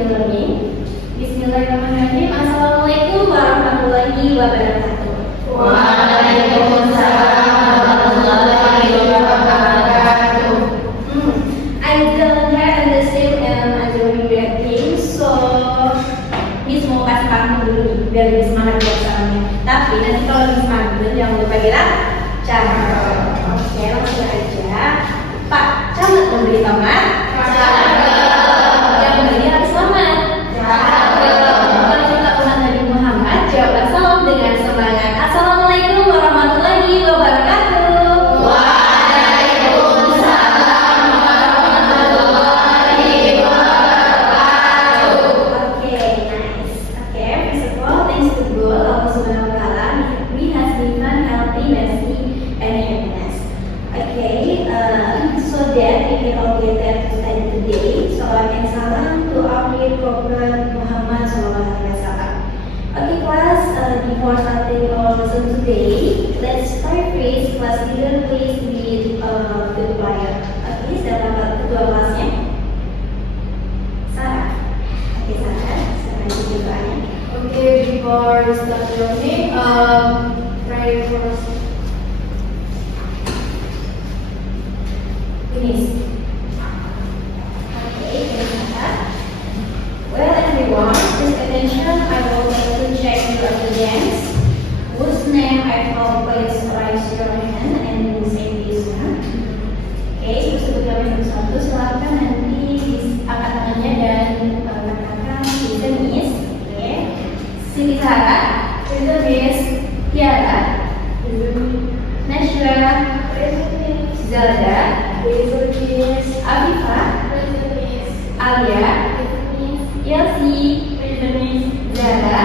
Baby Learning. Bismillahirrahmanirrahim. Assalamualaikum warahmatullahi wabarakatuh. Waalaikumsalam warahmatullahi wabarakatuh. I don't have understand and I'm doing that thing, so Miss mau kasih paham dulu nih, biar lebih semangat buat salamnya. Tapi nanti kalau Miss manggil jangan lupa bilang camat. Oke, langsung aja. Pak, camat memberi tomat. Yang memberi harus selamat. Kalau kita umat Nabi Muhammad, jawablah salam dengan semangat. Assalamualaikum warahmatullahi wabarakatuh. Waalaikumsalam warahmatullahi wabarakatuh. Okay, nice. Okay, first of all, thanks to God, Allah Subhanahu wa Ta'ala, we has given healthy, mercy, and happiness. Okay, so that we can all get that to study today. So I can salam to our dear Prophet Muhammad Sallallahu Alaihi Wasallam. Okay, class, before starting our lesson today, let's start with class leader please with the choir. Okay, siapa ketua kelasnya? Sarah. Oke, Sarah, silakan dibukaannya. Okay, before we start learning, pray first. Finish. Okay, Sarah. Well, everyone, please attention. I would like to check your attendance. Whose name I call, please raise your hand and say this one. Oke, sebelum kami satu, silakan nanti angkat tangannya dan katakan Sister Miss. Oke, Siti Sarah, Sister Miss, Tiara, Najwa, Zelda, Afifah, Alia, Yelsi, Zara,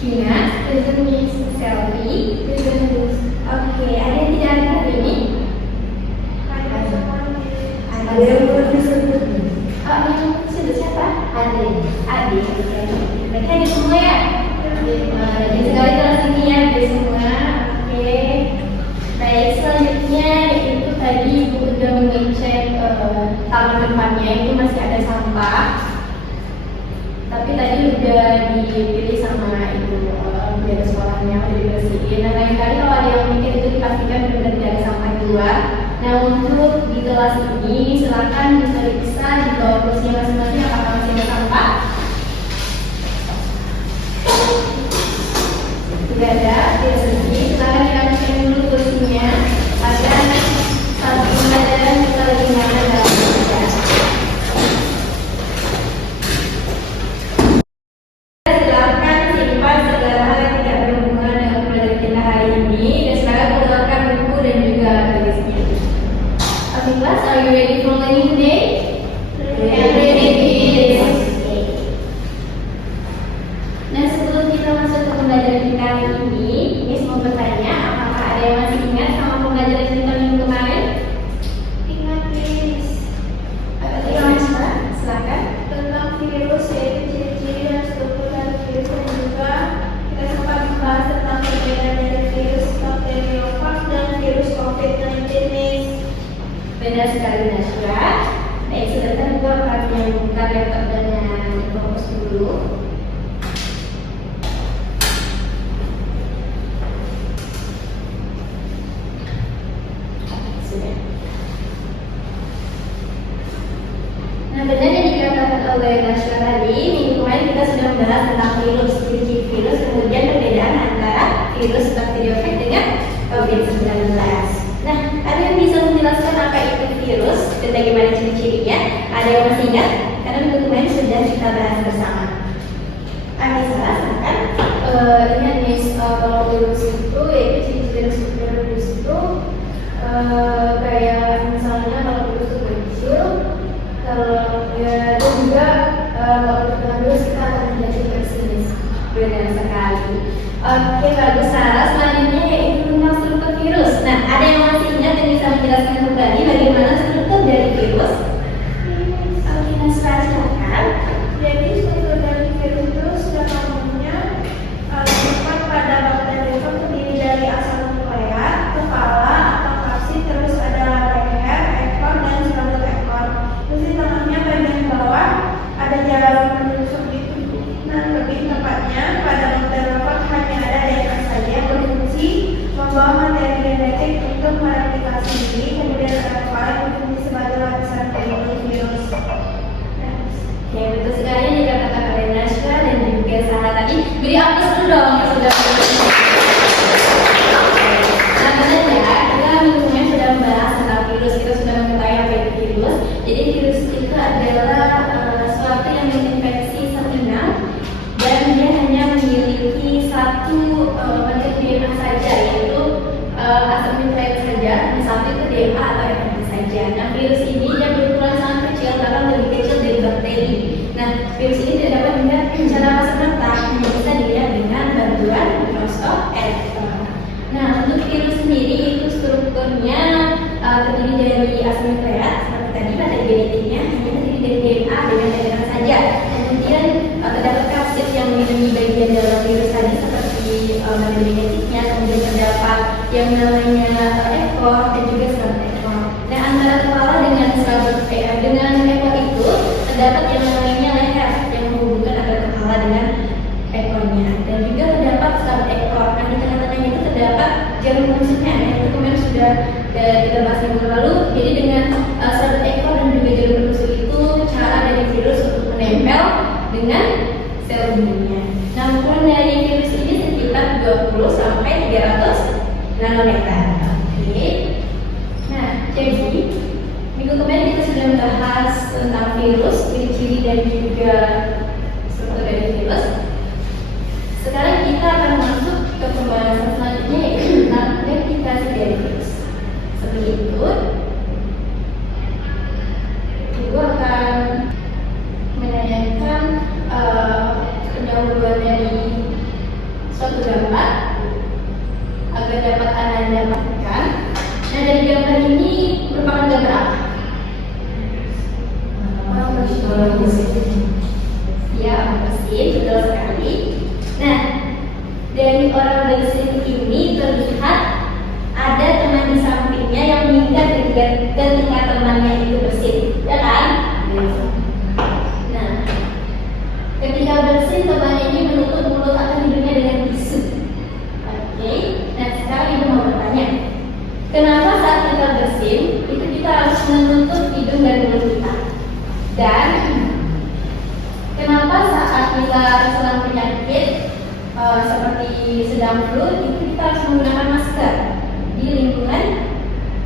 Tina, Selvi. Oke, ada yang tidak ada hari ini? Ada yang belum disebut. Oh, yang disebut siapa? Ade. Oke. Mereka ada semua ya? Jadi sekali kelas ini ya, ada semua. Oke. Baik, selanjutnya yaitu tadi Ibu sudah mengecek taman depannya itu masih ada sampah. Tapi tadi udah dipilih sama Ibu biar sekolahnya udah dibersihin. Nah, lain kali kalau ada yang mikir itu dipastikan benar-benar tidak ada sampah di luar. Nah, untuk di kelas ini silakan bisa diperiksa di bawah kursinya masing-masing apakah masih ada sampah. Tidak ada, tidak sedih. Silakan dirapikan dulu kursinya agar satu pelajaran kita lebih nyaman dalam belajar. Silakan simpan segala hal yang tidak berhubungan dengan pelajaran kita hari ini dan silakan keluarkan buku dan juga tulisnya. Okay, class, are you ready for learning today? Ready. Nah, sebelum kita masuk ke pembelajaran kita hari ini, Miss mau bertanya, apakah ada yang masih ingat sama pembelajaran kita minggu kemarin? Ingat, Miss. Silakan. Tentang virus, yaitu ciri-ciri dan struktur dari virus, dan juga kita sempat membahas tentang perbedaan dari virus bakteriophag dan virus COVID-19, Miss. Benar sekali, Nasya. Baik, sebentar gua akan yang buka laptop dengan fokus dulu. Sudah. Nah, benar yang dikatakan oleh Nasya tadi, minggu kemarin kita sudah membahas tentang virus, ciri-ciri virus, kemudian perbedaan antara virus bakteriophag dengan COVID-19. Nah, ada yang bisa menjelaskan apa itu virus dan bagaimana ciri-cirinya? Ada yang masih ingat? Karena minggu kemarin sudah kita bahas bersama. Anissa, silakan. Ingat, Miss, kalau virus itu, yaitu ciri-ciri dan struktur virus itu kayak misalnya kalau virus itu kecil, kalau ya dan juga kalau kita virus kita akan menjadi virus. Benar sekali. Oke, bagus, Sarah. Selanjutnya yaitu tentang struktur virus. Nah, ada yang masih ingat dan bisa menjelaskan kembali bagaimana struktur dari virus? Oke, Nasra, silakan. Jadi struktur dari virus itu sudah umumnya tempat pada bakteri itu terdiri dari asal nukleat, kepala atau kapsid, terus ada leher, ekor, dan serabut ekor. Terus di tengahnya bagian bawah ada jarak kasih. Beri aplaus dulu dong yang sudah. Nah, benar ya, kita minggunya sudah membahas tentang virus. Kita sudah mengetahui apa itu virus. Jadi virus itu adalah suatu yang menginfeksi sel inang dan dia hanya memiliki satu bentuk DNA saja, yaitu asam nukleik saja. Yang satu itu DNA atau RNA saja. Nah, virus ini dia berukuran sangat kecil, bahkan lebih kecil dari bakteri. Nah, virus ini tidak dapat dilihat secara kasat mata, hanya bisa dilihat dengan bantuan mikroskop elektron. Nah, untuk virus sendiri itu strukturnya terdiri dari asam nukleat, seperti tadi pada genetiknya hanya terdiri dari DNA dengan DNA saja. Kemudian terdapat kapsid yang melindungi bagian dalam virus tadi seperti pada genetiknya, kemudian terdapat yang namanya ekor dan juga serabut ekor. Nah, antara kepala dengan serabut dengan ekor itu terdapat yang namanya leher yang menghubungkan antara kepala dengan ekornya, dan juga terdapat serabut ekor. Nah, di tengah-tengahnya itu terdapat jarum busuknya. Yang itu kemarin sudah kita bahas minggu lalu. Jadi dengan serabut ekor dan juga jarum busuk itu cara dari virus untuk menempel dengan sel dindingnya. Nah, ukuran dari virus ini sekitar 20 sampai 300 nanometer. Oke. Nah, jadi minggu kemarin kita sudah membahas tentang virus, ciri-ciri dan juga struktur dari virus. Sekarang kita akan masuk ke pembahasan selanjutnya, yaitu tentang replikasi dari virus. Seperti itu, Ibu akan menanyakan pendahuluan dari suatu gambar agar dapat Anda dapatkan. Nah, dari gambar ini merupakan gambar apa? Ya, mesin, betul sekali. Nah, dari orang bersin ini terlihat ada teman di sampingnya yang meninggal ketika temannya itu bersin, ya kan? Nah, ketika bersin temannya ini menutup mulut atau hidungnya dengan tisu. Oke. Nah, sekarang ibu mau bertanya, kenapa saat kita bersin itu kita harus menutup hidung dan mulut kita? Dan kenapa saat kita terserang penyakit seperti sedang flu itu kita harus menggunakan masker di lingkungan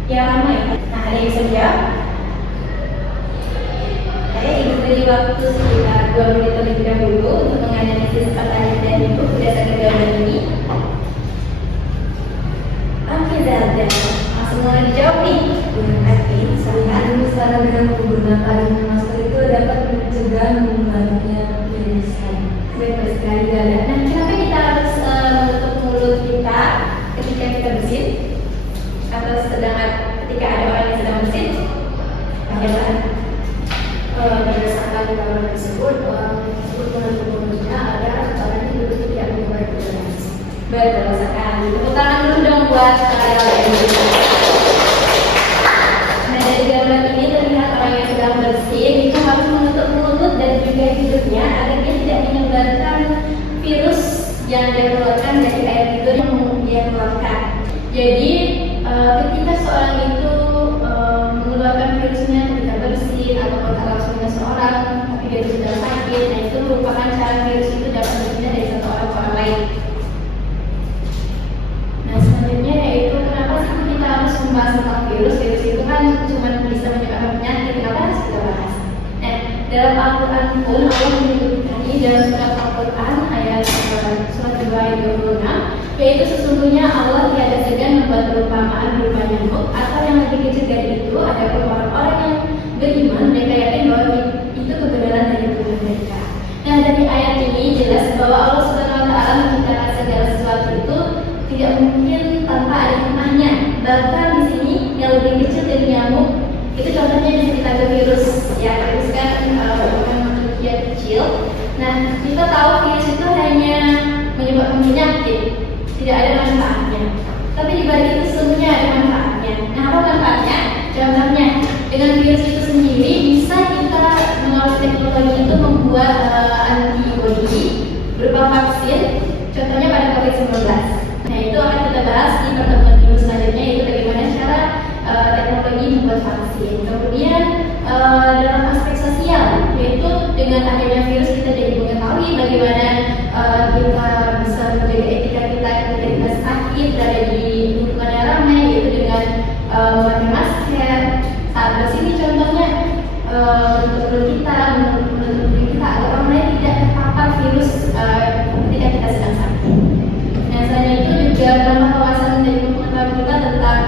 yang ramai? Nah, ada yang bisa jawab? Oke, ibu beri waktu sekitar 2 menit terlebih dahulu untuk menganalisis pertanyaan dari ibu berdasarkan gambar ini. Oke, Zalda, langsung mulai dijawab nih. Oke, silakan. Cara dengan menggunakan masker itu dapat mencegah menyebarnya virus. Betul sekali, Zalda. Nah, kenapa kita harus menutup mulut kita ketika kita bersin? Atau ketika ada orang yang sedang bersin? Bagaimana? Berdasarkan gambar tersebut, ukuran tubuhnya ada orang yang virus tidak menyebar ke virus. Betul sekali. Tepuk tangan dulu dong buat karyawan ini. Nah, dari gambar ini terlihat orang yang sedang bersin itu harus menutup mulut dan juga hidungnya agar dia tidak menyebarkan virus yang dia keluarkan dari air liur yang dia keluarkan. Jadi ketika seorang itu mengeluarkan virusnya ketika bersin ataupun kalau sudah seorang tapi dia sudah sakit, nah itu merupakan cara virus itu dapat berpindah dari satu orang ke orang lain. Nah, selanjutnya yaitu kenapa sih kita harus membahas tentang virus? Virus itu kan cuma bisa menyebabkan penyakit, kenapa harus kita bahas? Nah, dalam Al-Quran pun Allah menyebutkan ini dalam surat Al-Quran ayat surat 2 ayat 26, yaitu sesungguhnya Allah tiada segan membuat perumpamaan berupa nyamuk atau yang lebih kecil dari itu. Adapun orang-orang yang beriman, mereka yakin bahwa itu kebenaran dari Tuhan mereka. Nah, dari ayat ini jelas bahwa Allah Subhanahu wa Ta'ala menciptakan segala sesuatu itu tidak mungkin tanpa ada hikmahnya. Bahkan di sini yang lebih kecil dari nyamuk itu contohnya bisa kita ke virus, ya virus kan bukan manusia kecil. Nah, kita tahu virus itu hanya menyebabkan penyakit, tidak ada manfaatnya. Tapi di balik itu sesungguhnya ada manfaatnya. Nah, apa manfaatnya? Contohnya dengan virus itu sendiri bisa kita melalui teknologi itu membuat antibodi berupa vaksin. Contohnya pada COVID-19. Nah, itu akan kita bahas di pertemuan minggu selanjutnya, yaitu bagaimana cara teknologi membuat vaksin. Kemudian dalam aspek sosial, yaitu dengan adanya virus kita jadi mengetahui bagaimana kita bisa menjaga etika kita ketika kita sakit, berada di lingkungan yang ramai, yaitu dengan memakai masker saat bersini contohnya, menutup mulut kita, menutup diri kita agar orang lain tidak terpapar virus ketika kita sedang sakit. Nah, selain itu juga menambah wawasan dan pengetahuan kita tentang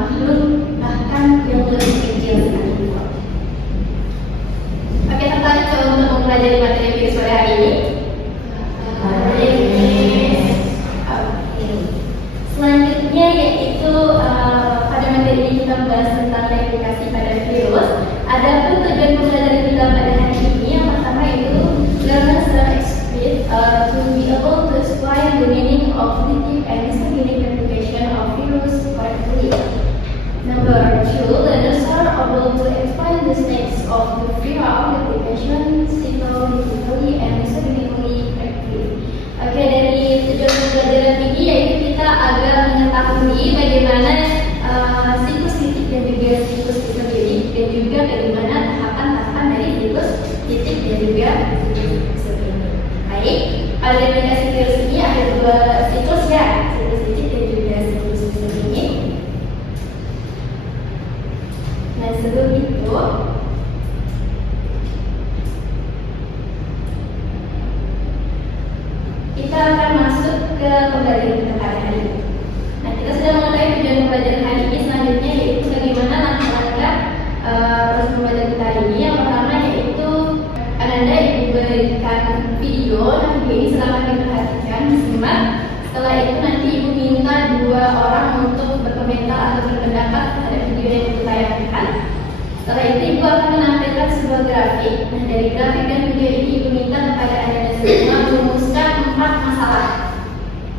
makhluk bahkan yang lebih kecil sekalipun. Oke, tertarik untuk mempelajari materi virus pada hari ini? Selanjutnya yaitu pada materi ini kita membahas tentang replikasi pada virus. Adapun tujuan pembelajaran kita pada hari ini yang pertama itu learners learn expert to be able to explain the meaning of native and messagenetic replication of virus correctly. Number 2, learners are able to explain the states of the viral replication systematically and messagenetically correctly. Oke, dari tujuan pembelajaran ini yaitu kita agar mengetahui bagaimana siklus titik dan juga siklus epigenetik dan juga bagaimana tahapan-tahapan dari siklus titik dan juga siklus epigenetik. Baik, pada replikasi virus ini ada dua siklus ya, siklus titik dan juga siklus epigenetik. Nah, sebelum itu kita akan masuk ke pembelajaran kita pada hari ini. Nah, kita sudah mengetahui tujuan pembelajaran hari ini. Selanjutnya yaitu bagaimana langkah-langkah proses pembelajaran kita hari ini. Yang pertama yaitu Ananda diberikan video. Nah, video ini silakan diperhatikan, disimak. Setelah itu nanti ibu minta 2 orang untuk berkomentar atau berpendapat terhadap video yang ibu tayangkan. Setelah itu ibu akan menampilkan sebuah grafik. Nah, dari grafik dan video ini ibu minta kepada Ananda semua merumuskan 4 masalah.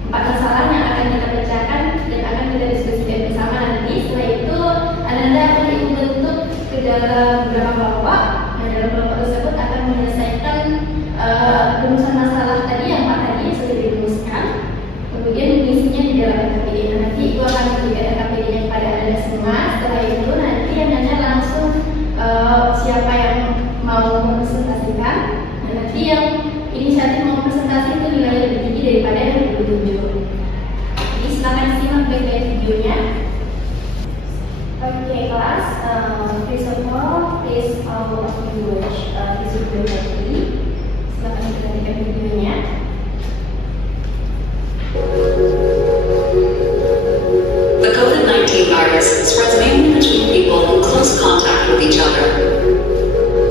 4 masalah yang akan kita pecahkan dan akan kita diskusikan bersama nanti. Setelah itu Ananda akan ibu bentuk ke dalam beberapa kelompok. Nah, dalam kelompok tersebut akan menyelesaikan rumusan masalah tadi yang 4 tadi yang sudah dirumuskan. Kemudian mengisinya di dalam KPD. Nah, nanti ibu akan memberikan KPD-nya kepada Ananda semua. Setelah itu nanti Ananda langsung siapa yang mau mempresentasikan. Nah, nanti yang inisiatif mau presentasi itu nilainya lebih tinggi daripada yang ditunjuk. Jadi silakan simak baik-baik videonya. Oke, kelas. First of all, please all of you watch this video carefully. Silakan diperhatikan videonya. The COVID-19 virus spreads mainly between people in close contact with each other.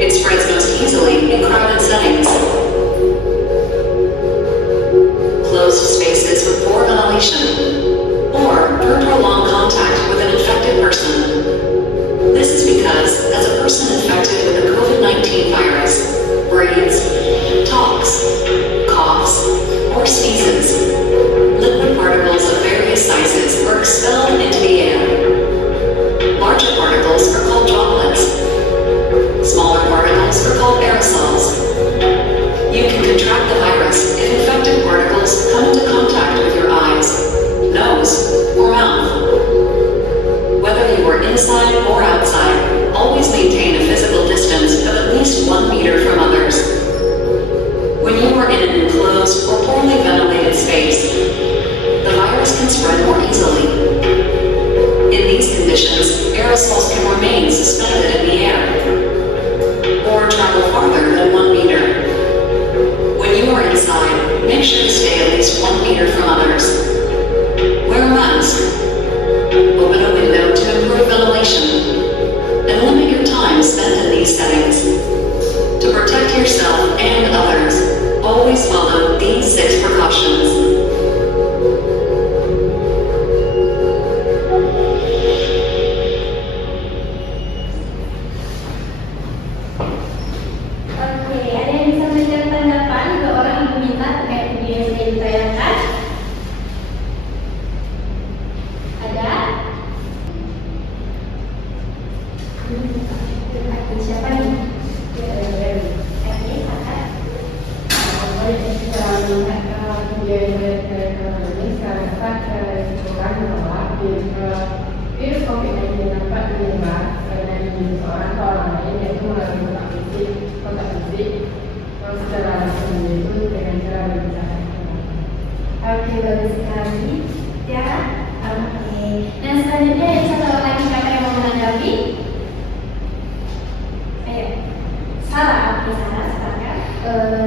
It spreads most easily in crowded settings. Closed spaces with poor ventilation, or through prolonged contact with an infected person. This is because, as a person infected with the COVID-19 virus breathes, talks, coughs, or sneezes, liquid particles of various sizes are expelled into the air. Larger particles are called droplets. Smaller particles are called aerosols. You can contract the virus if infected particles come into contact with your eyes, nose, or mouth. Whether you are inside or outside, always maintain a physical distance of at least 1 meter from others. When you are in an enclosed or poorly ventilated space, the virus can spread more easily. In these conditions, aerosols can remain suspended in the air or travel farther than 1 meter. When you are inside, make sure to stay at least 1 meter from others. Wear a mask. Open a window to improve ventilation. And limit your time spent in these settings. To protect yourself and others, always follow these 6 precautions. Virus COVID-19 dapat menyebar dari seseorang ke orang lain yaitu melalui kontak fisik yang secara langsung yaitu dengan cara berbicara. Oke, bagus sekali. Ya, oke. Nah, selanjutnya ada satu orang lagi, siapa yang mau menanggapi? Ayo. Salah, oke, salah, silakan.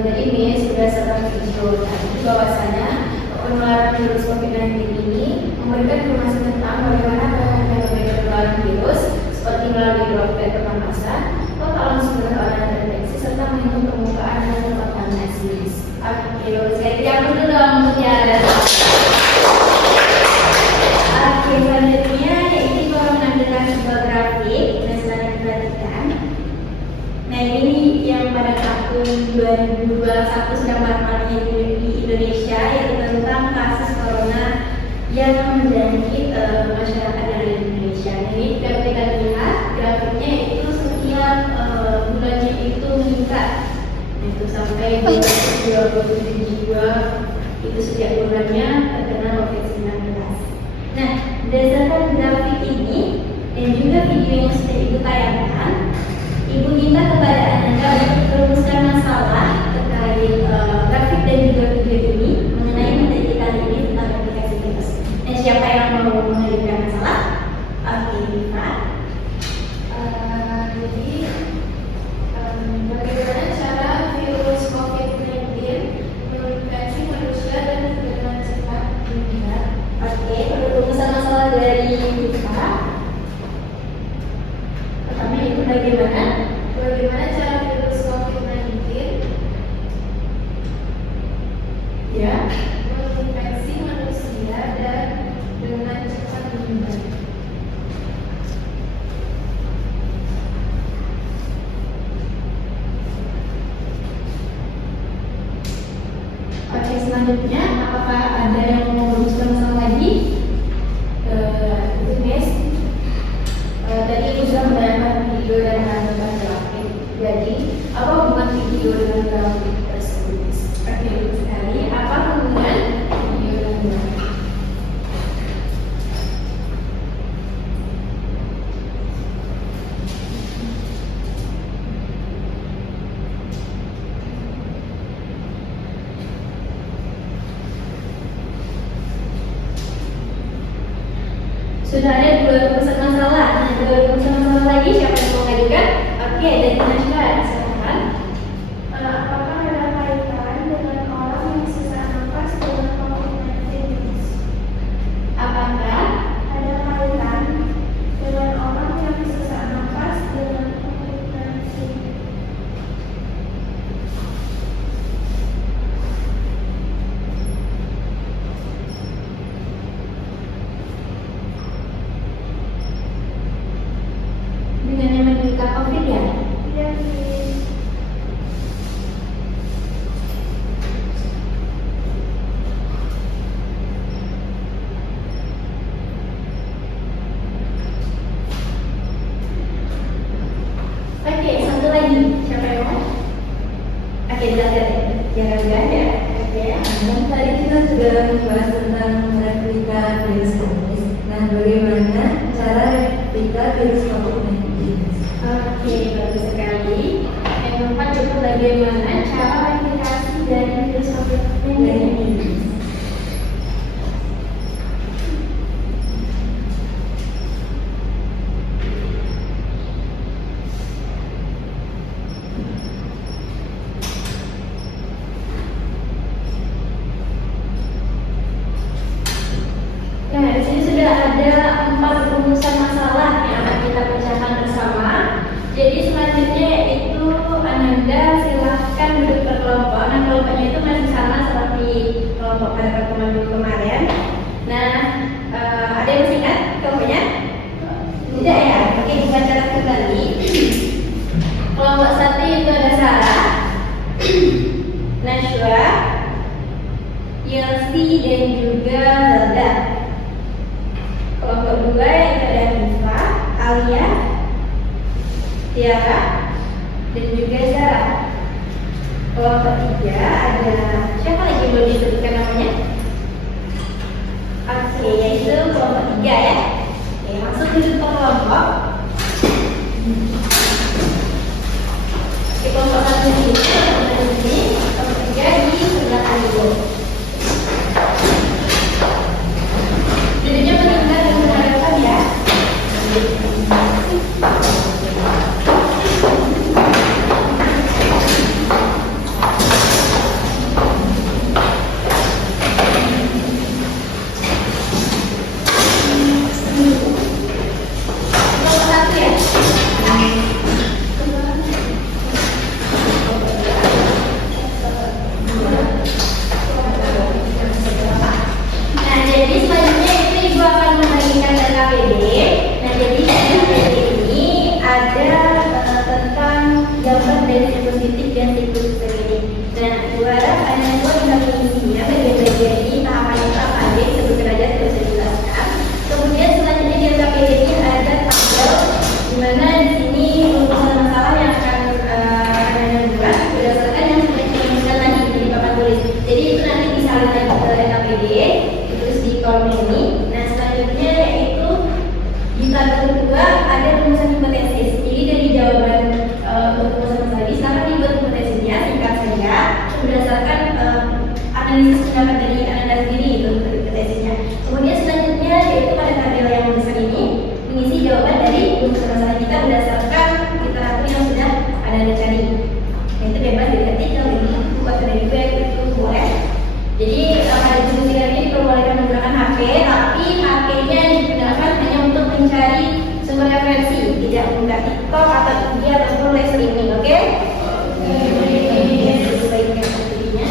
Jadi Miss sudah setelah video tadi bahwasanya penularan virus COVID-19 ini memberikan informasi tentang bagaimana fenomena penularan virus seperti melalui droplet pernapasan, atau langsung ke orang terinfeksi serta menyentuh permukaan dan tempat transaksi. Oke, bagus sekali. Yang dulu dong, Mutiara. Oke, selanjutnya yaitu kalau menampilkan sebuah grafik. Nah, silahkan diperhatikan. Nah, ini yang pada tahun 2021 sedang marak-maraknya di Indonesia, yaitu tentang kasus corona yang menjangkit masyarakat yang ada di Indonesia. Nah, ini dapat kita lihat grafiknya itu setiap bulannya itu meningkat. Nah, itu sampai 227 jiwa itu setiap bulannya terkena COVID-19. Nah, berdasarkan grafik ini dan juga video yang sudah Ibu tayangkan, Ibu minta kepada Anda untuk merumuskan masalah terkait grafik dan juga video ini mengenai materi kita ini tentang aplikasi virus. Nah, siapa yang mau mengajukan masalah? Oke, Pak. Jadi, bagaimana cara virus COVID-19 menginfeksi manusia dan bagaimana cepat meninggal? Oke, perumusan masalah dari kita. Pertama itu Bagaimana cara virus COVID-19 ya menginfeksi manusia dan dengan cepat meninggal? Oke, selanjutnya apakah ada yang mau merumuskan masalah lagi? Miss, tadi Ibu sudah menayangkan video dan menayangkan grafik. Jadi, apa hubungan video dengan grafik tersebut, Miss? Oke, bagus sekali. Apa hubungan Video dan grafik. sudah ada 2 rumusan masalah? Nah, 2 rumusan masalah lagi siapa yang mau mengajukan? Oke, dari Najwa, silakan. Apakah ada kaitan dengan orang yang sesak nafas dengan COVID-19? Apakah Ada kaitan dengan orang yang sesak nafas dengan COVID-19? dengan yang menderita COVID ya? Iya, Miss. Oke, satu lagi. Siapa yang mau? Oke, silakan. Jangan ya. Oke. Dan tadi kita sudah membahas tentang replika virus COVID. Nah, bagaimana cara replika virus COVID-19? Oke, bagus sekali. Yang keempat itu bagaimana cara replikasi dari virus COVID-19 ini. Nah, di sini sudah ada 4 rumusan masalah yang akan kita pecahkan bersama. Jadi selanjutnya yaitu Ananda silahkan duduk berkelompok. Nah, kelompoknya itu masih sama seperti kelompok pada pertemuan dulu kemarin. Nah, ada yang masih ingat kelompoknya? Tidak ya? Oke, dibacakan kembali. Kelompok 1 itu ada Sarah, Najwa, Yelsi dan juga Zelda. Kelompok 2 itu ada Nifa, Alia, Tiara, dan juga Zara. Kelompok 3 ada siapa lagi yang belum disebutkan namanya? Oke, yaitu kelompok 3 ya. Oke, langsung duduk ke kelompok. Oke, kelompok 1 di sini, kelompok 3 di sebelah kanan. berdasarkan analisis pendapat dari Anda sendiri itu hipotesisnya. Kemudian selanjutnya yaitu pada tabel yang besar ini mengisi jawaban dari rumus masalah kita berdasarkan literatur yang sudah Anda cari. Itu bebas diketik dari buku atau dari web itu boleh. Jadi pada diskusi ini diperbolehkan menggunakan HP, tapi HP-nya digunakan hanya untuk mencari sumber referensi, tidak membuka TikTok atau IG ataupun live streaming, oke? Sebaiknya sepertinya.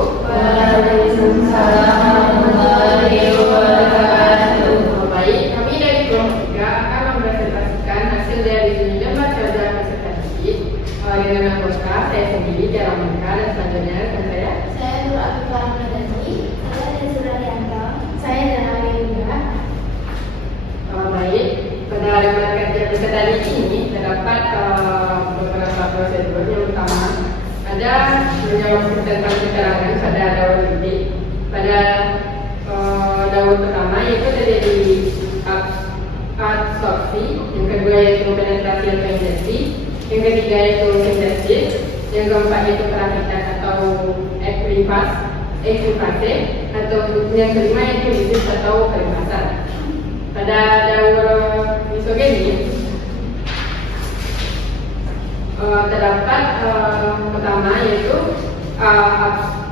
Waalaikumsalam warahmatullahi wabarakatuh. Baik, kami dari kelompok 3 akan mempresentasikan hasil dari uji lembah cerdas presentasi dengan anggota saya sendiri, Tiara Monika, dan selanjutnya rekan saya. Saya Nur Abdul Rahmadani. Saya Desi Radianto. Saya Dana Ayunda. Baik, pada lembah kerja presentasi ini terdapat beberapa prosedur. Yang pertama, ada menjawab tentang keterangan pada daur titik. Pada daur pertama yaitu terjadi absorpsi, yang kedua yaitu penetrasi atau injeksi, yang ketiga yaitu sintesis, yang keempat yaitu perakitan atau ekvivase, atau yang kelima yaitu lisis atau perimpasan. Pada daur misogeni terdapat pertama yaitu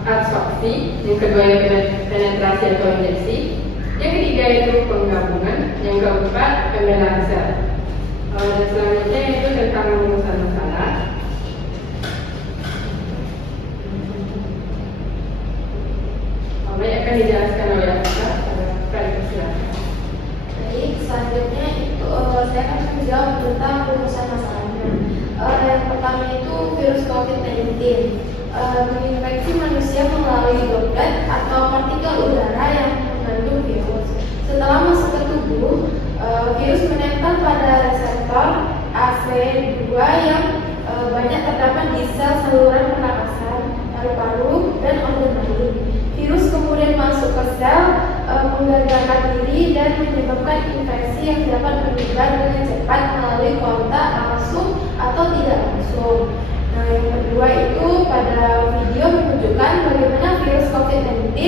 absorpsi, yang kedua yaitu penetrasi atau injeksi, yang ketiga yaitu penggabungan, yang keempat pembelaan sel. Dan selanjutnya yaitu tentang rumusan masalah. Baik, akan dijelaskan oleh Afsa. Silakan. Baik, selanjutnya itu saya akan menjawab tentang rumusan masalahnya. Yang pertama itu virus COVID-19 menginfeksi manusia melalui droplet atau partikel udara yang mengandung virus. Setelah masuk ke tubuh, virus menempel pada reseptor ACE2 yang banyak terdapat di sel saluran pernapasan, paru-paru, dan organ lain. Virus kemudian masuk ke sel, menggagalkan diri dan menyebabkan infeksi yang dapat menyebar dengan cepat melalui kontak langsung atau tidak langsung. Nah, yang kedua itu pada video menunjukkan bagaimana virus COVID-19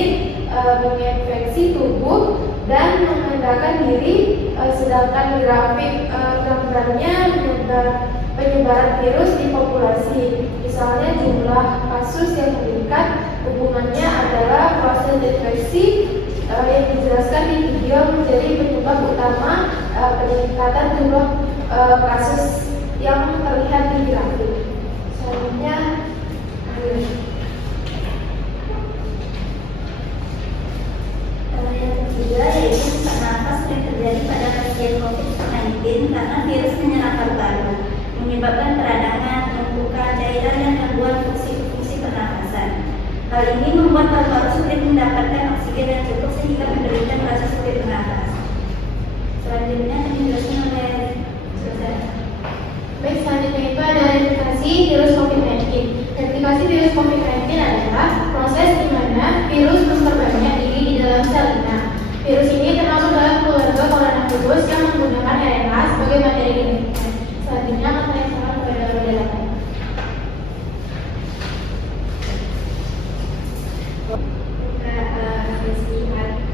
menginfeksi tubuh dan mengendalikan diri, sedangkan grafik gambarnya penyebaran virus di populasi. Misalnya jumlah kasus yang meningkat, hubungannya adalah proses infeksi yang dijelaskan di video menjadi penyebab utama peningkatan jumlah kasus yang terlihat di grafik. Selanjutnya, Yang ketiga yaitu sesak nafas yang terjadi pada pasien COVID-19 karena virus menyerang paru-paru, menyebabkan peradangan, penumpukan cairan dan gangguan fungsi pernafasan. Hal ini membuat paru-paru sulit mendapatkan oksigen yang cukup sehingga menderita merasa sulit bernafas. Selanjutnya dijelaskan oleh Saudara. baik, selanjutnya itu ada replikasi virus COVID-19. Replikasi virus COVID-19 adalah proses di mana virus memperbanyak diri di dalam sel inang. Virus ini termasuk dalam keluarga coronavirus yang menggunakan RNA sebagai materi genetik. Selanjutnya akan saya sampaikan kepada Rodelakan.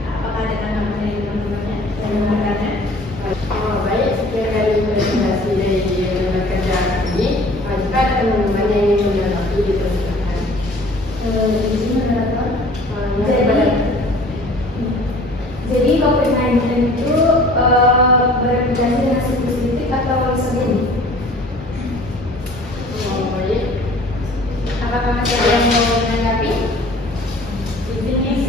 Apakah ada tanggapan dari teman-temannya? Baik, sekian dari presentasi dari lembah kerja ini. Jika ada teman-teman yang ingin menanggapi, dipersilakan. Izin moderator. Jadi COVID-19 itu berinteraksi dengan spesifik atau sendiri? Baik. Apakah masih ada yang mau menanggapi? Izin Miss.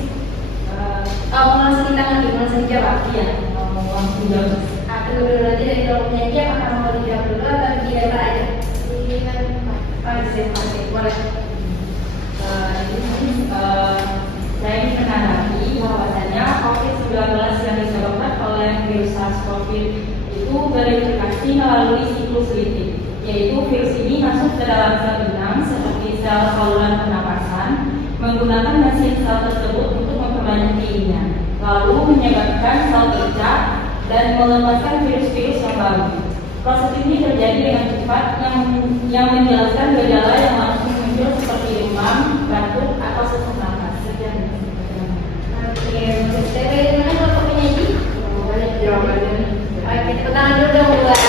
Mau langsung ditanggapi, mau langsung dijawab? Iya. Mau langsung dijawab. Tunggu dulu nanti dari kelompoknya dia apakah mau dijawab dulu atau dilempar aja? Oke, boleh. Saya ingin menanggapi bahwasanya COVID-19 yang disebabkan oleh virus SARS-CoV itu berimplikasi melalui siklus litik, yaitu virus ini masuk ke dalam sel inang seperti sel saluran pernapasan, menggunakan mesin sel tersebut untuk memperbanyak dirinya, lalu menyebabkan sel pecah dan melepaskan virus-virus yang baru. Proses ini terjadi dengan cepat yang menjelaskan gejala yang langsung muncul seperti demam, batuk, atau sesak nafas. Sekian. Oke, saya bagaimana kelompok penyaji? Baik, jawabannya. Oke, tepuk tangan dulu dong buat.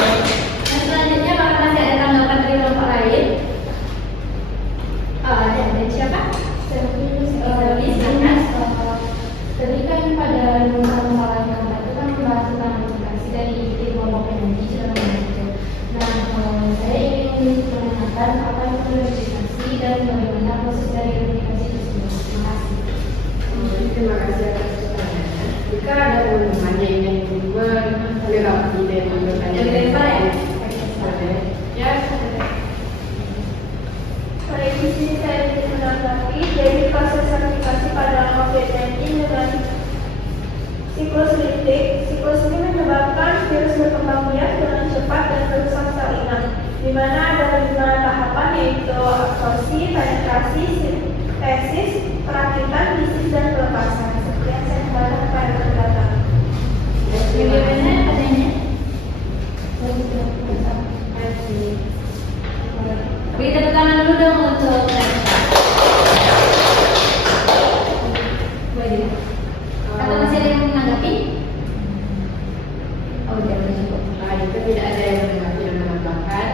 Nah, selanjutnya apakah masih ada tanggapan dari kelompok lain? Ada dari siapa? Silakan. Tadi kan pada rumusan masalah yang keempat itu kan membahas tentang aplikasi dari tim kelompok energi sudah membantu. Nah, saya ingin menanyakan apa itu verifikasi dan bagaimana proses dari komunikasi tersebut. Terima kasih. Terima kasih atas pertanyaannya. Jika ada teman-teman yang ingin menanggapi dan bertanya, ya. Baik, di sini saya ingin menanggapi dari proses aplikasi pada COVID-19 dengan siklus litik. Siklus ini menyebabkan virus berkembang biak dengan cepat dan merusak salinan, di mana ada 5 tahapan yaitu absorpsi, penetrasi, sintesis, perakitan, lisis, dan pelepasan. Sekian saya kembali kepada pendapat. Bagaimana katanya? Beri tepuk tangan dulu dong untuk boleh. Atau masih ada yang menanggapi? Oh, udah cukup. Jika tidak ada yang menanggapi dan menambahkan,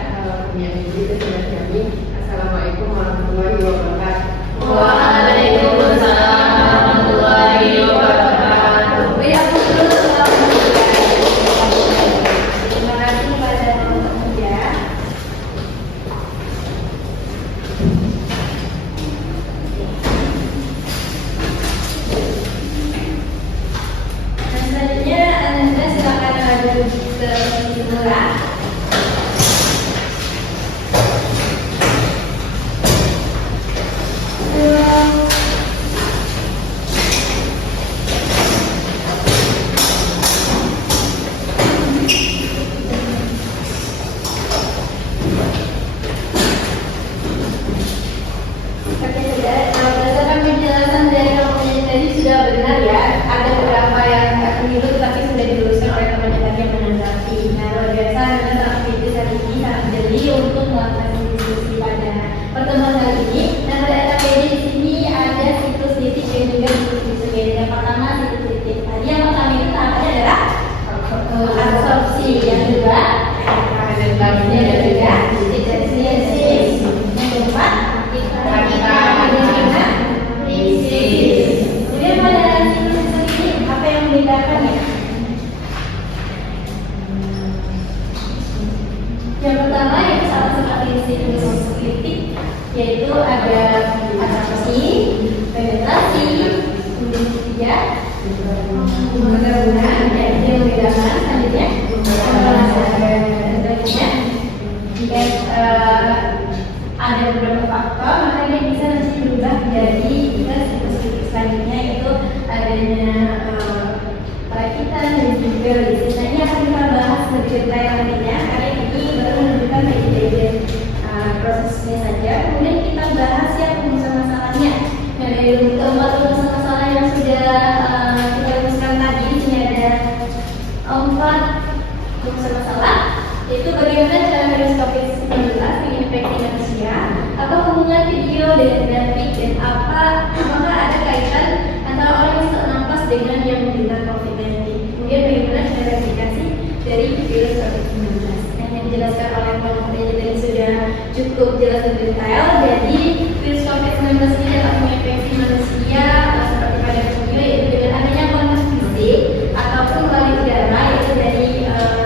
punya ini kita sudah kami. Assalamualaikum warahmatullahi wabarakatuh. Waalaikumsalam warahmatullahi wabarakatuh. Beri aku dulu untuk terima kasih kepada teman-teman ya. Dan selanjutnya Anda silakan ada ke semula. Oke, berdasarkan penjelasan dari teman-teman tadi sudah benar ya. Ada beberapa yang tak keliru tetapi sudah diluruskan oleh teman-teman tadi yang menanggapi. Nah, luar biasa Anda sangat kritis hari ini, sangat jeli untuk melakukan diskusi pada pertemuan kali ini. Nah, pada etapnya di sini ada siklus litik dan juga siklus litik. Yang pertama siklus litik. Tadi yang pertama itu tahapannya adalah absorpsi, yang kedua sintesis, yang keempat kemudian pada siklus ini apa yang membedakannya? Yang pertama yaitu sama seperti siklus litik, yaitu ada absorpsi, penetrasi, kemudian ketiga penggabungan, yaitu yang membedakan. Selanjutnya jika ada beberapa faktor maka dia bisa nanti berubah jadi siklus selanjutnya, yaitu adanya perakitan dan juga lisis. Nah, ini akan kita bahas lebih detail nantinya karena ini baru menunjukkan bagian prosesnya saja. Kemudian kita bahas ya rumusan masalahnya. Nah, dari keempat rumusan masalah yang sudah kita rumuskan tadi, di sini ada 4 rumusan masalah, yaitu bagaimana cara virus COVID-19 menginfeksi manusia, apa hubungan video dengan grafik, dan apakah ada kaitan antara orang yang sesak napas dengan yang menderita COVID-19. Kemudian bagaimana cara verifikasi dari virus COVID-19. Nah, yang dijelaskan oleh Pak tadi sudah cukup jelas dan detail. Jadi virus COVID-19 ini dapat menginfeksi manusia seperti pada video, yaitu dengan adanya kontak fisik ataupun melalui udara, yaitu dari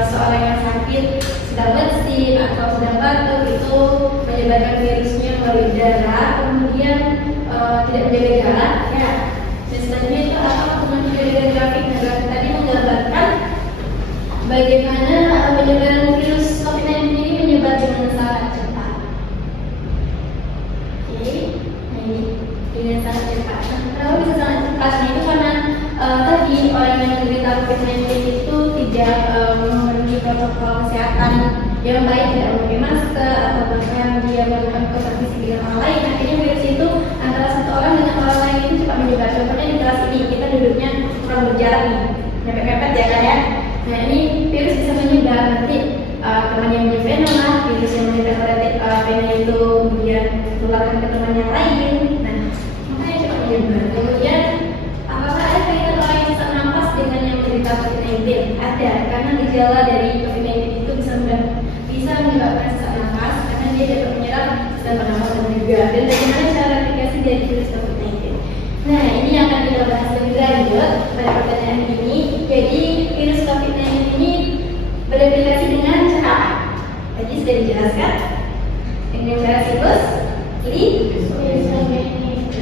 seorang yang sakit sedang bersin atau sedang batuk, itu menyebarkan virusnya melalui udara, kemudian tidak menjaga jarak ya. Dan selanjutnya itu apa hubungan video dengan grafik? Nah, grafik tadi menggambarkan bagaimana penyebaran virus COVID-19 ini menyebar dengan sangat cepat. Oke, nah ini dengan sangat cepat. Nah, kenapa bisa sangat cepat? Nah, itu karena tadi orang yang menderita COVID-19 itu tidak memenuhi protokol kesehatan yang baik, tidak memakai masker atau bahkan dia melakukan kontak fisik dengan orang lain. Akhirnya virus itu antara satu orang dengan orang lain itu cepat menyebar. Contohnya di kelas ini kita duduknya kurang berjarak nih, mepet-mepet ya kan ya. Nah, ini virus bisa menyebar nanti teman yang punya pena lah, virus yang menyebar oleh pena itu kemudian menularkan ke teman yang lain. Nah, makanya cepat menyebar. Kemudian apakah ada kaitan orang yang sesak napas dengan yang menderita COVID-19? Ada, karena gejala dari COVID-19 itu bisa menyebabkan sesak napas karena dia dapat menyerap saluran pernafasan juga. Dan bagaimana cara aplikasi dari virus COVID-19? Nah, ini yang akan kita bahas lebih lanjut pada pertanyaan ini. Jadi virus COVID-19 ini beraplikasi dengan cara apa? Tadi sudah dijelaskan dengan cara siklus litik,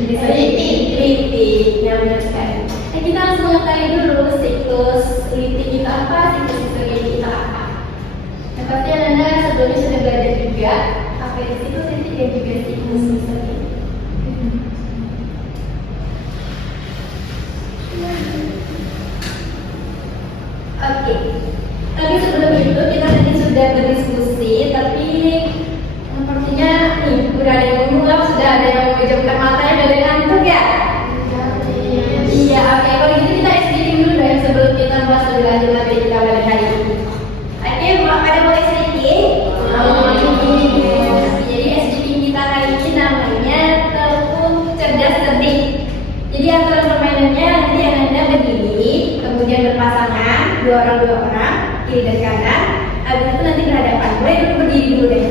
Litik. Nah, benar sekali. Nah, kita langsung mengetahui dulu siklus litik itu apa, siklus histogeni itu apa. Nah, pasti Anda sebelumnya sudah belajar juga apa itu siklus litik dan juga siklus histogeni. Oke. Tapi sebelum itu kita tadi sudah berdiskusi, tapi sepertinya nih udah ada yang ngomong, sudah ada yang memejamkan matanya, udah ada yang ngantuk ya? Iya, oke. Kalau gitu kita sedikit dulu deh sebelum kita bahas lebih lanjut apa yang kita pada hari ini. Oke, pada mulai sedikit. Jadi SDK kita kali ini namanya telepon cerdas cerdik. Jadi aturan permainannya nanti yang Anda berdiri, kemudian berpasangan, dua orang, kiri dan kanan. Habis itu nanti berhadapan. Boleh dulu berdiri dulu deh.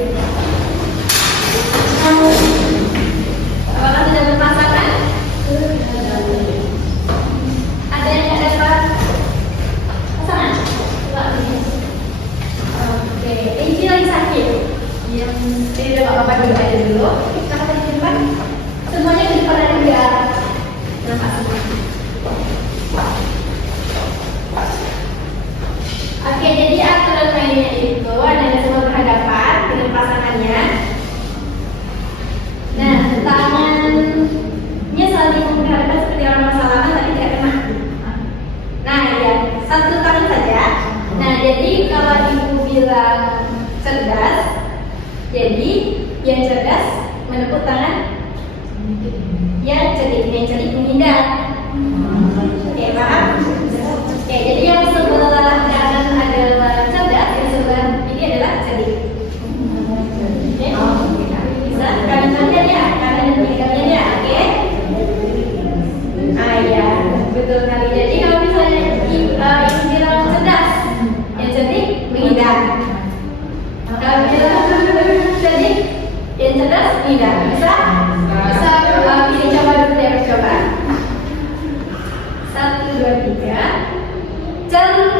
Apakah sudah berpasangan? Ada yang nggak dapat pasangan? Oke, Inci lagi sakit. Jadi udah bapak dulu aja dulu. Kita ke depan. Semuanya ke depan aja ya. Nampak semua. Oke, jadi aturan mainnya itu Anda semua berhadapan dengan pasangannya. Nah, tangannya saling menghadapkan seperti orang bersalaman tapi tidak kena. Nah, ya, satu tangan saja. Nah, jadi kalau ibu bilang cerdas, jadi yang cerdas menepuk tangan, yang cerdik menghindar. Oke, paham? Oke, jadi yang sebelah kanan adalah cerdas, yang sebelah kiri adalah cerdik. Oke, bisa kanan saja ya, kanan dan kiri kalian ya, oke? Ah ya, betul sekali. Jadi kalau misalnya ibu bilang cerdas, yang cerdik menghindar. Kalau bilang cerdik, yang cerdas menghindar. Bisa? Bisa. Kita coba dulu ya, coba. 1, 2, 3. Cerdik.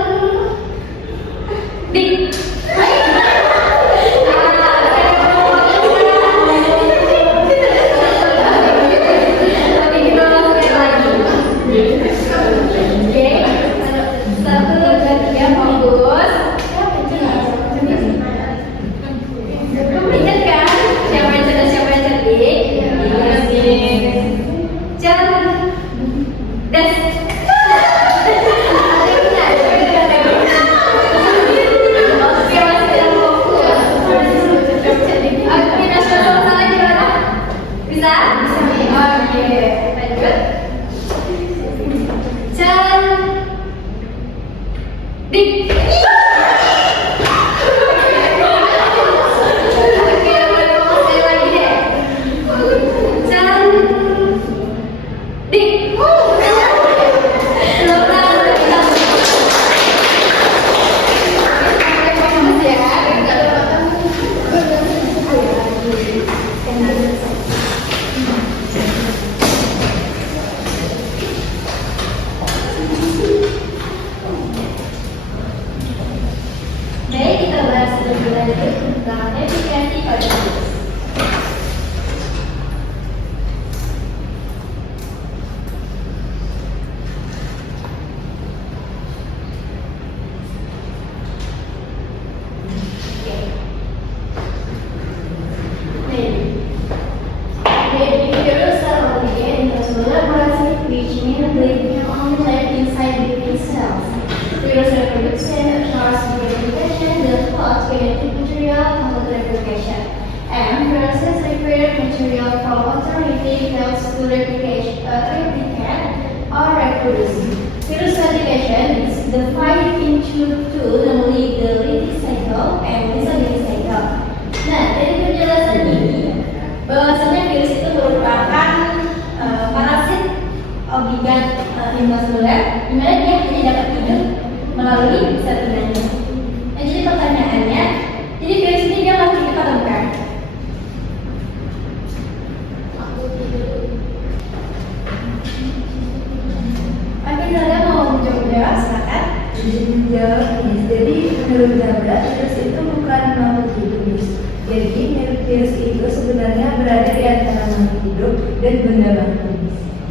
Jadi menurut Zabra, virus itu bukan makhluk hidup. Jadi virus itu sebenarnya berada di antara makhluk hidup dan benda baru.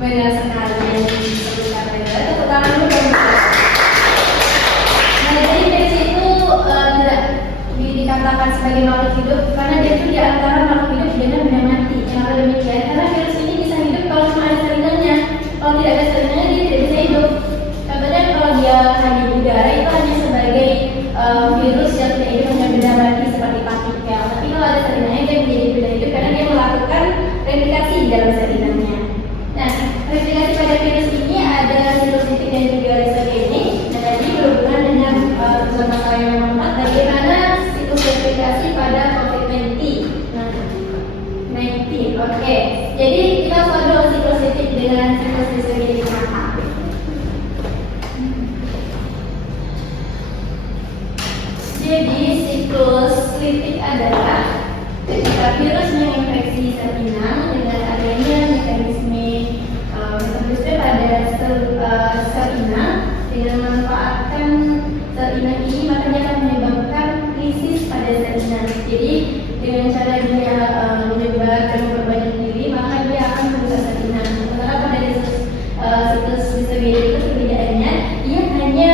Benar sekali. Tepuk tangan dulu dong. Nah, jadi virus itu tidak dikatakan sebagai makhluk hidup karena dia itu di antara makhluk hidup dengan benda mati. Kenapa demikian? Karena virus ini bisa hidup kalau cuma ada saringannya. Kalau tidak ada saringannya dia tidak bisa hidup. Contohnya kalau dia hanya di udara itu hanya sebagai virus yang tidak hidup dengan benda mati seperti partikel. Tapi kalau ada saringannya dia menjadi benda hidup karena dia melakukan replikasi di dalam saringannya. Nah, replikasi pada virus ini ada siklositik dan juga lisogenik. Nah, tadi berhubungan dengan masalah yang keempat, bagaimana siklus replikasi pada COVID-19. Nah, 19, oke. Jadi kita lihat dulu siklositik dengan siklus lisogenik apa. Jadi siklus litik adalah ketika virus menginfeksi sel inang dengan adanya mekanisme pada sel inang dengan memanfaatkan sel inang ini maka dia akan menyebabkan krisis pada sel inang. Jadi dengan cara dia menyebar dan memperbanyak diri maka dia akan merusak sel inang. Sementara pada siklus lisogenik itu perbedaannya dia hanya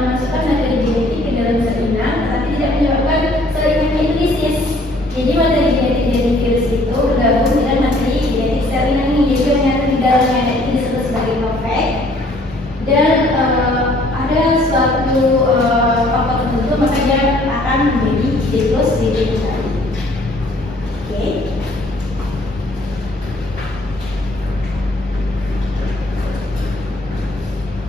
memasukkan materi genetik ke dalam sel inang tetapi tidak menyebabkan sel inangnya itu krisis. Jadi materi genetik dari virus itu bergabung dengan materi genetik sel inang ini, jadi menyatu di dalamnya, itu disebut sebagai Novec. Dan ada suatu faktor tertentu maka dia akan menjadi siklus litik tadi. Oke.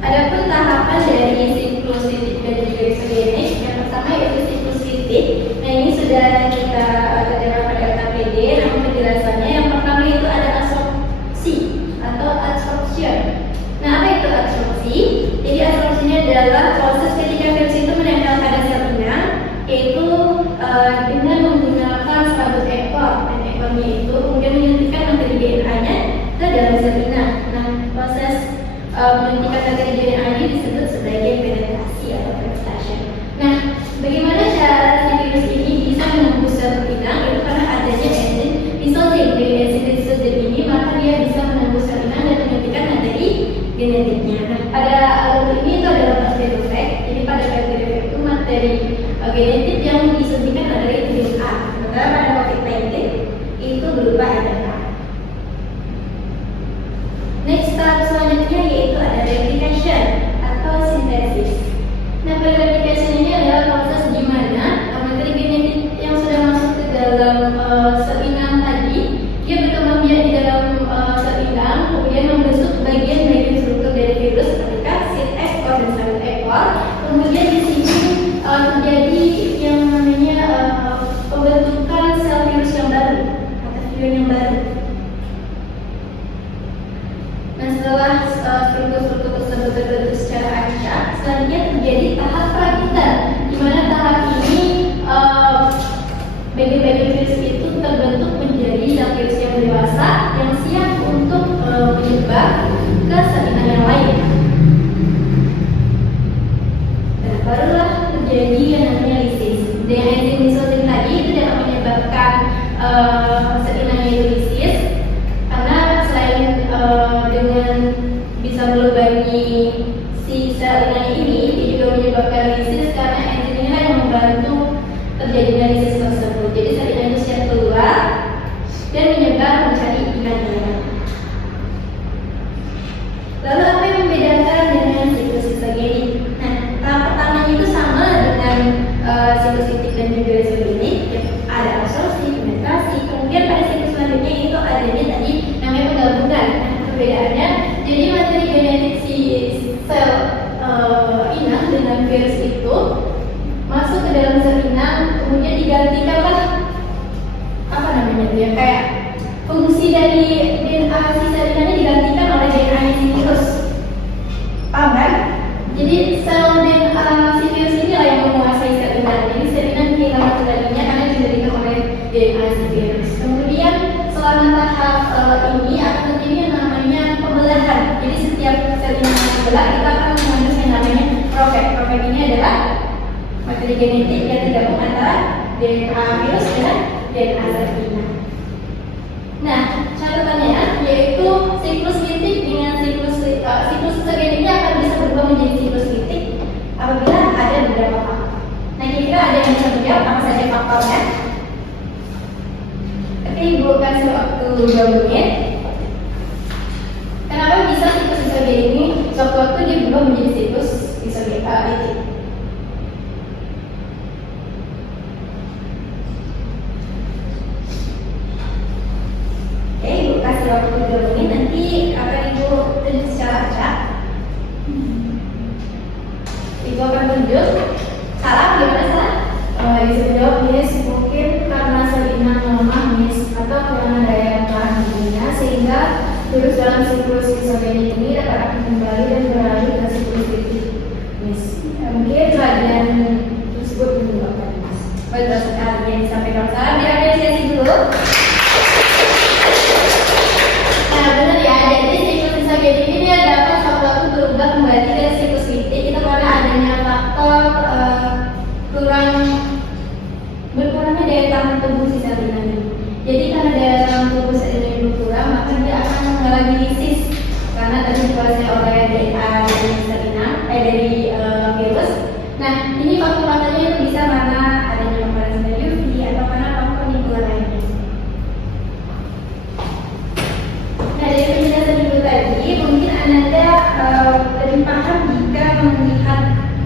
Adapun tahapan dari siklus litik dan juga lisogenik, yang pertama yaitu siklus litik. Nah ini sudah kita katakan pada KPD, namun penjelasannya yang pertama itu ada absorpsi atau adsorption. Nah apa itu absorpsi? Jadi absorpsinya adalah proses ketika virus itu menempel pada sel inang, yaitu dengan menggunakan sabut ekor, dan ekornya itu kemudian menyuntikkan materi DNA-nya ke dalam sel inang. Nah proses menyuntikkan materi DNA ini disebut sebagai penetrasi atau penetration. Nah, bagaimana cara si virus ini bisa menembus sel inang? Itu karena adanya enzim lysozyme. Dari enzim lysozyme ini maka dia bisa menembus sel inang dan menyuntikkan materi genetiknya. Nah, pada alur ini itu adalah plasmid. Jadi pada plasmid itu materi genetik yang disuntikan adalah virus A. Sementara pada COVID-19 itu berupa RNA. Next step selanjutnya yaitu ada replication atau sintesis. Nah, replication ini adalah proses di mana materi genetik yang sudah masuk ke dalam sel inang tadi dia berkembang biak di dalam sel inang, kemudian membentuk bagian-bagian struktur dari virus seperti seed ekor dan sabut ekor. Kemudian di sini terjadi yang namanya pembentukan sel virus yang baru atau virion yang baru. Nah, setelah struktur-struktur tersebut terbentuk secara acak, selanjutnya terjadi tahap praktikal, di mana tahap ini bagian-bagian virus itu terbentuk menjadi sel virus yang dewasa yang siap untuk menyebar ke sel inang yang lain. Nah, barulah terjadi yang namanya lisis. Dengan enzim lysozyme tadi itu dapat menyebabkan sel inangnya itu lisis. Karena selain dengan bisa melubangi si sel inang ini, dia juga menyebabkan lisis karena enzim inilah yang membantu terjadinya lisis tersebut. Jadi sel inang itu siap keluar dan menyebar mencari ikan-ikan. Lalu apa yang membedakan dengan siklus lisogenik? Nah, tahap pertamanya itu sama dengan siklus litik dan juga lisogenik. Ada absorpsi, penetrasi. Kemudian pada siklus selanjutnya itu adanya tadi namanya penggabungan. Nah, perbedaannya jadi materi genetik si sel inang dengan virus itu masuk ke dalam sel inang, kemudian digantikanlah apa namanya dia kayak fungsi dari DNA si sel inangnya digantikan oleh DNA si virus. Paham kan? Jadi sel DNA si virus ini lah yang menguasai sel inang. Jadi sel inang kehilangan kendalinya karena digantikan oleh DNA si virus. Kemudian selama tahap ini akan terjadi yang namanya pembelahan. Jadi setiap sel inang yang terbelah kita akan mengandung yang namanya profek. Profek ini adalah materi genetik yang tergabung antara DNA virus dan DNA sel inang. Nah, catatannya yaitu siklus litik dengan siklus segeniknya akan bisa berubah menjadi siklus litik apabila ada beberapa faktor. Nah, kira-kira ada yang bisa menjawab apa saja faktornya? Oke, Ibu kasih waktu 2 menit. Kenapa bisa siklus isogenik ini sewaktu-waktu dia berubah menjadi siklus isogenik litik? Oke, Ibu kasih waktu 2 menit. Nanti akan Ibu tunjuk secara acak. Ibu akan tunjuk. Salah, gimana salah? Bisa menjawab yes, mungkin karena sel inang lemah miss atau kekurangan daya yang telah dibina sehingga virus dalam siklus isogenik ini dapat akan kembali dan beralih ke siklus litik miss. Mungkin bagian tersebut menyebabkan miss. Betul sekali yang disampaikan salah. Diapresiasi dulu. Nah, benar ya. Jadi siklus isogenik ini dia dapat sewaktu-waktu berubah kembali ke siklus litik itu karena adanya faktor berkurangnya daya tahan tubuh si sel inang ini. Jadi karena daya tahan tubuh sel inang ini berkurang, maka dia akan mengalami lisis karena tadi dikuasai oleh DNA dari sel inang, dari virus. Nah, ini faktor-faktornya itu bisa karena adanya paparan sinar UV atau karena faktor lingkungan lainnya. Nah, dari penjelasan Ibu tadi, mungkin Anda lebih paham jika melihat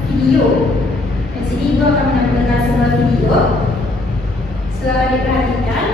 video. Jadi Ibu akan menampilkan sebuah video. Silakan diperhatikan.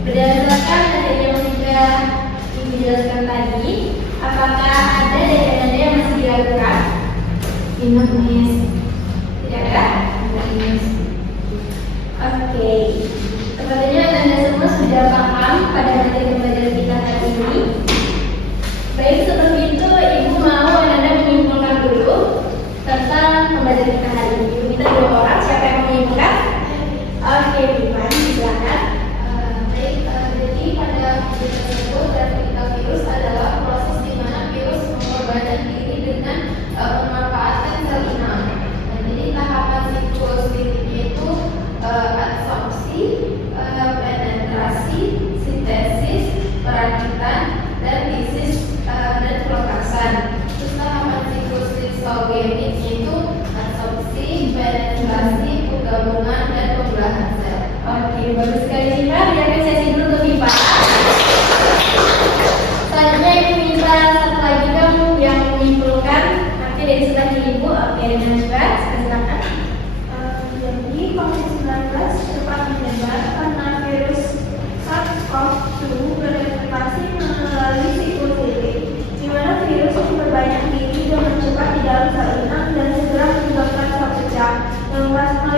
Berdasarkan materi yang sudah Ibu jelaskan tadi, apakah ada dari Anda yang masih diragukan? Ingat Miss? Tidak ada? Ingat Miss? Oke. Sepertinya Anda semua sudah paham pada materi pembelajaran kita hari ini. Baik, seperti itu Ibu mau Anda menyimpulkan dulu tentang pembelajaran kita hari ini. Ibu minta 2 orang, siapa yang mau menyimpulkan? Oke, Ivan, silakan. Jadi pada virus tersebut replika virus adalah proses di mana virus memperbanyak diri dengan memanfaatkan sel inang. Nah, jadi tahapan siklus litiknya itu adsorpsi, penetrasi, sintesis, perakitan, dan lisis dan pelokasan. Terus tahapan siklus lisogeniknya itu adsorpsi, penetrasi, penggabungan, dan pembelahan sel. Oke, bagus sekali Viva. Biarkan sesi dulu untuk Viva. Selanjutnya Ibu minta satu lagi dong yang menyimpulkan. Oke, dari sebelah kiri Ibu. Oke, dengan Najwa, silakan. Jadi COVID-19 cepat menyebar karena virus SARS-CoV-2 bereplikasi melalui siklus litik, di mana virus memperbanyak diri dengan cepat di dalam sel inang dan segera menyebabkan sel pecah. Meluaskan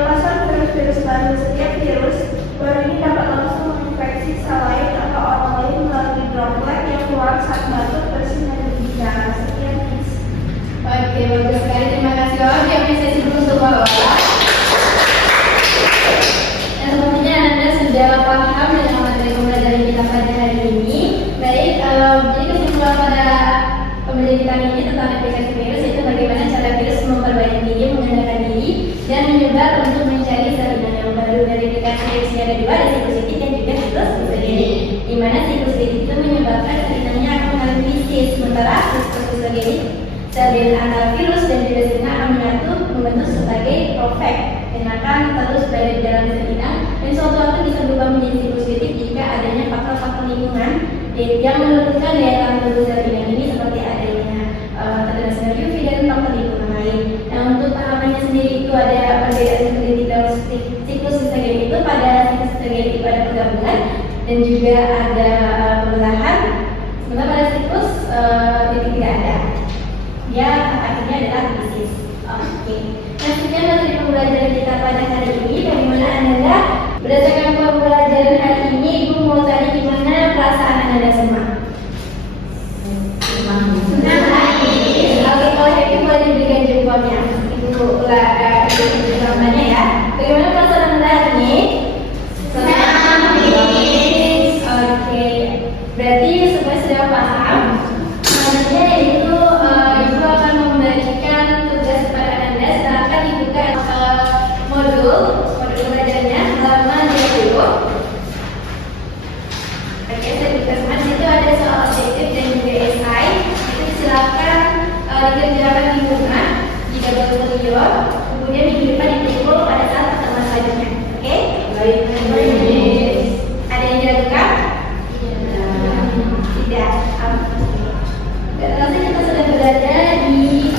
virus baru. Setiap virus baru ini dapat langsung menginfeksi sel lain atau orang lain melalui droplet yang keluar saat batuk, bersin, dan berbicara. Sekian, Miss. Oke, bagus sekali. Terima kasih Bapak. Biarkan sesi dulu untuk Bapak. Dan sepertinya Anda sudah paham dengan materi pembelajaran kita pada hari ini. Baik, jadi kesimpulan pada pembelajaran kita ini tentang aplikasi virus yaitu bagaimana cara virus memperbanyak diri, mengandalkan diri, dan menyebar untuk mencari sel inang yang baru. Dari aplikasi virus ada 2, ada siklus litik dan juga siklus isogenik. Di mana siklus litik itu menyebabkan sel inangnya akan mengalami lisis, sementara siklus isogenik sel DNA virus dan juga sel inang akan menyatu membentuk sebagai profek dan akan terus berada di dalam sel inang dan suatu waktu bisa berubah menjadi siklus litik jika adanya faktor-faktor lingkungan yang menurunkan daya tahan tubuh sel inang ini seperti adanya terkena sinar UV dan faktor lingkungan lain. Nah, untuk tahapannya kemudian juga ada pembelahan. Sementara pada siklus titik tidak ada. Dia artinya adalah krisis. Oke. Nah, sekian materi pembelajaran kita pada hari ini. Bagaimana Anda? Berdasarkan pembelajaran hari ini, Ibu mau tanya gimana perasaan Anda semua? Senang. Oke, kalau happy boleh diberikan jempolnya. Ibu jawabannya ya. Bagaimana perasaan Anda hari ini? Senang. Oke. Berarti semua sudah paham. Selanjutnya yaitu Ibu akan memberikan tugas kepada Anda. Silakan dibuka modul belajarnya halaman 20. Oke, saya buka semua. Itu ada soal objektif dan juga esai. Itu silakan dikerjakan di rumah jika bertujuan. Kemudian minggu depan dikumpul pada saat pertemuan selanjutnya. Oke? Baik. Ada yang diragukan? Tidak. Rasanya kita sudah berada di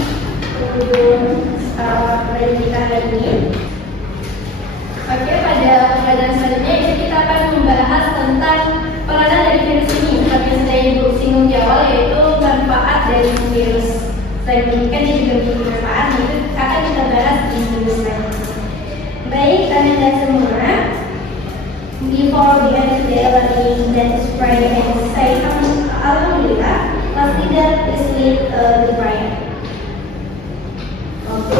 ujung pendidikan hari ini. Oke, pada pembelajaran selanjutnya itu kita akan membahas tentang peranan dari virus ini. Seperti yang sudah Ibu singgung di awal, yaitu manfaat dari virus. Selain pendidikan dan juga memiliki manfaat, itu akan kita bahas di minggu selanjutnya. Baik, Anda semua, before we end today learning that is Friday and say Alhamdulillah, let's leader please lead the prayer. Oke,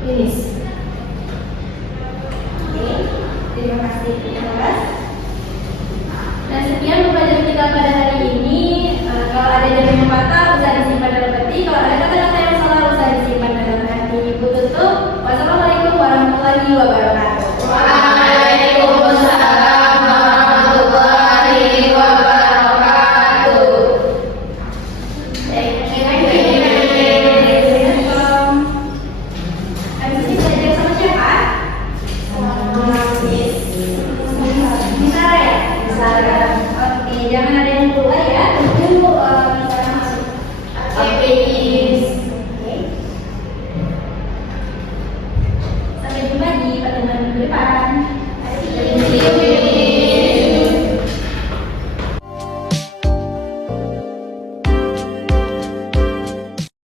Finish. Oke, terima kasih kelas. Nah, sekian pembelajaran kita pada hari ini. Kalau ada jarum yang patah, bisa disimpan dalam hati. Kalau ada kata-kata yang salah, bisa disimpan dalam hati. Ibu tutup. Wassalamualaikum warahmatullahi wabarakatuh.